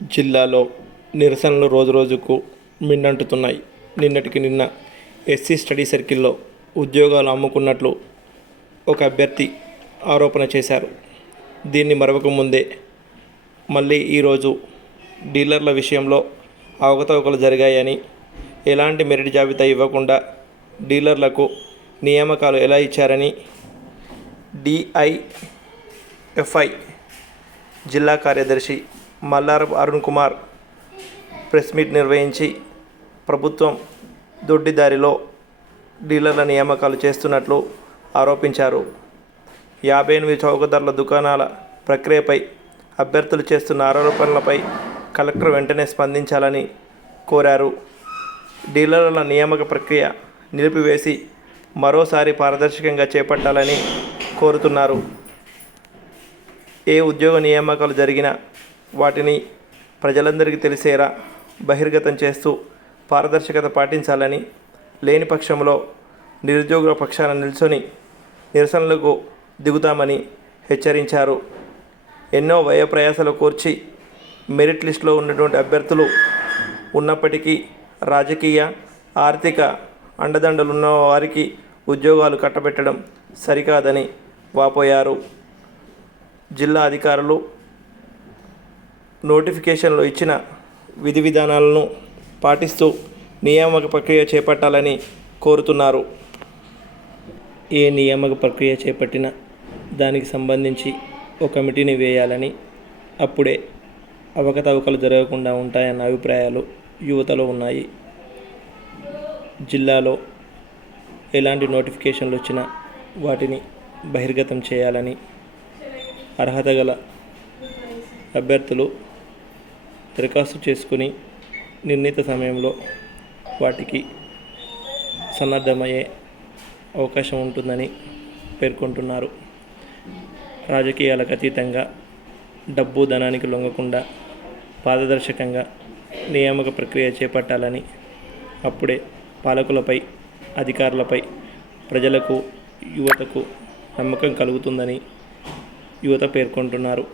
జిల్లాలో నిరసనలు రోజురోజుకు మిన్నంటుతున్నాయి. నిన్నటికి నిన్న ఎస్సీ స్టడీ సర్కిల్లో ఉద్యోగాలు అమ్ముకున్నట్లు ఒక అభ్యర్థి ఆరోపణ చేశారు. దీన్ని మరవకముందే మళ్ళీ ఈరోజు డీలర్ల విషయంలో అవకతవకలు జరిగాయని, ఎలాంటి మెరిట్ జాబితా ఇవ్వకుండా డీలర్లకు నియామకాలు ఎలా ఇచ్చారని డిఐఎఫ్ఐ జిల్లా కార్యదర్శి మల్లారపు అరుణ్ కుమార్ ప్రెస్ మీట్ నిర్వహించి ప్రభుత్వం దొడ్డిదారిలో డీలర్ల నియామకాలు చేస్తున్నట్లు ఆరోపించారు. 58 చౌకధరల దుకాణాల ప్రక్రియపై అభ్యర్థులు చేస్తున్న ఆరోపణలపై కలెక్టర్ వెంటనే స్పందించాలని కోరారు. డీలర్ల నియామక ప్రక్రియ నిలిపివేసి మరోసారి పారదర్శకంగా చేపట్టాలని కోరుతున్నారు. ఏ ఉద్యోగ నియామకాలు జరిగినా వాటిని ప్రజలందరికీ తెలిసేలా బహిర్గతం చేస్తూ పారదర్శకత పాటించాలని, లేని పక్షంలో నిరుద్యోగుల పక్షాన నిల్చొని నిరసనలకు దిగుతామని హెచ్చరించారు. ఎన్నో వ్యయప్రయాసాలు కోర్చి మెరిట్ లిస్టులో ఉన్నటువంటి అభ్యర్థులు ఉన్నప్పటికీ రాజకీయ, ఆర్థిక అండదండలున్న వారికి ఉద్యోగాలు కట్టబెట్టడం సరికాదని వాపోయారు. జిల్లా అధికారులు నోటిఫికేషన్లో ఇచ్చిన విధి విధానాలను పాటిస్తూ నియామక ప్రక్రియ చేపట్టాలని కోరుతున్నారు. ఏ నియామక ప్రక్రియ చేపట్టినా దానికి సంబంధించి ఒక కమిటీని వేయాలని, అప్పుడే అవకతవకలు జరగకుండా ఉంటాయన్న అభిప్రాయాలు యువతలో ఉన్నాయి. జిల్లాలో ఎలాంటి నోటిఫికేషన్లు వచ్చినా వాటిని బహిర్గతం చేయాలని, అర్హత గల అభ్యర్థులు దరఖాస్తు చేసుకుని నిర్ణీత సమయంలో వాటికి సన్నద్ధమయ్యే అవకాశం ఉంటుందని పేర్కొంటున్నారు. రాజకీయాలకు అతీతంగా డబ్బు ధనానికి లొంగకుండా పారదర్శకంగా నియామక ప్రక్రియ చేపట్టాలని, అప్పుడే పాలకులపై, అధికారులపై ప్రజలకు, యువతకు నమ్మకం కలుగుతుందని యువత పేర్కొంటున్నారు.